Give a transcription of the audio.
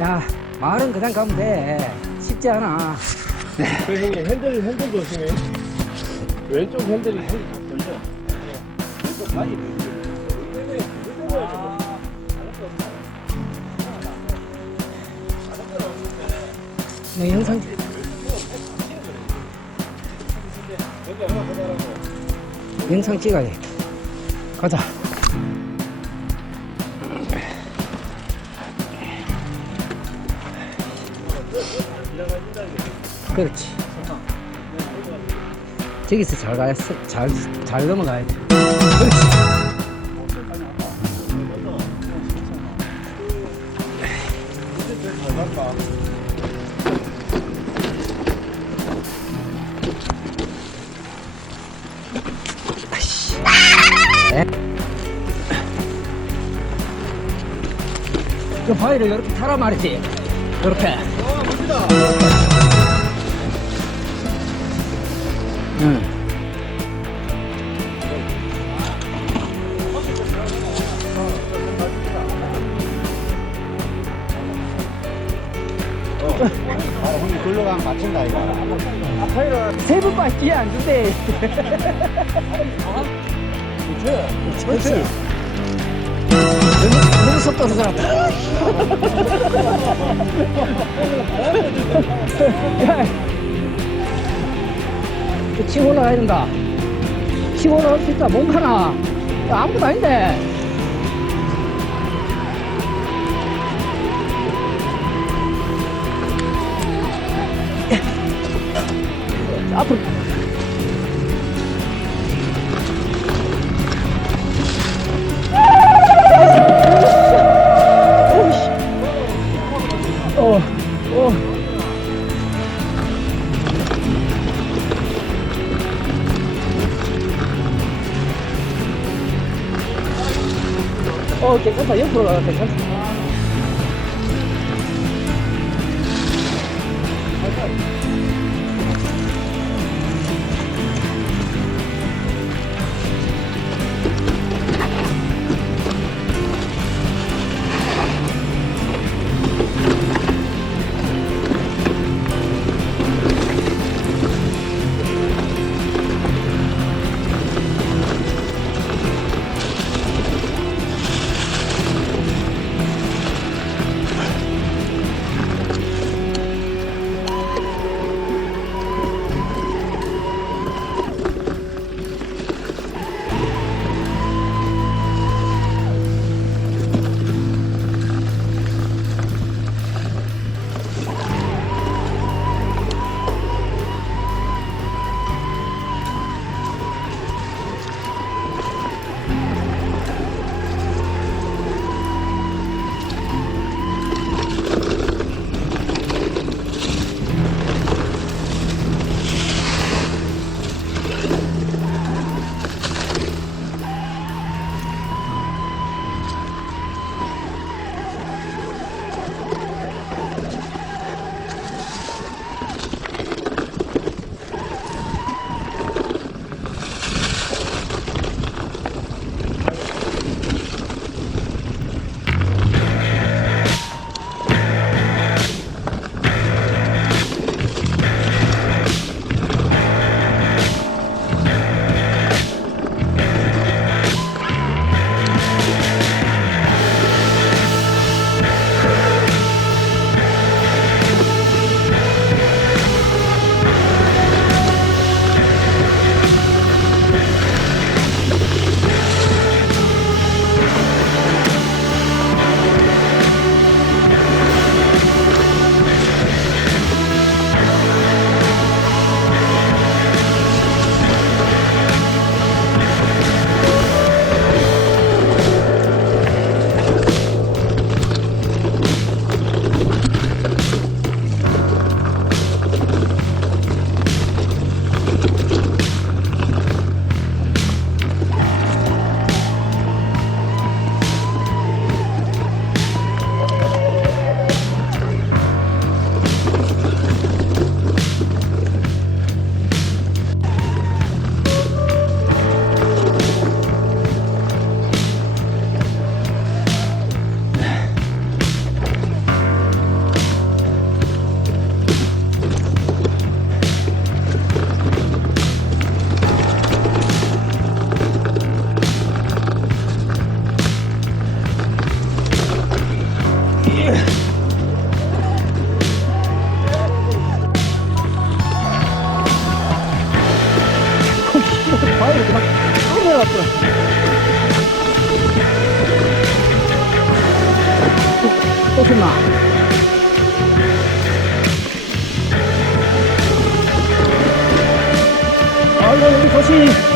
야, 마을은 그냥 가면 돼. 쉽지 않아. 그 형님 핸들 핸들 조심해. 왼쪽 핸들이 핸들 다 걸려. 왼쪽 많이 너 영상, 영상 찍어야 돼. 가자. 그렇지. 저기서 잘 가야, 잘, 잘 넘어가야 돼. 그렇지. 네. 그 바위를 이렇게 타라 말이지. 이렇게. 응. 아, 형님 글로 가면 맞춘다 이거. 세 번만 기회 안 준대. 그렇지. 너무, 너무. 야, 이거 치고 올라가야 된다. 치고 올라갈 수 있다. 몸 하나. 야, 아무것도 아닌데. 앞으로. 오이씨. 어, 어. 어, 괜찮다. 옆으로 가라. 괜찮다. 前に来なくてよかったどうすんなあれが難しい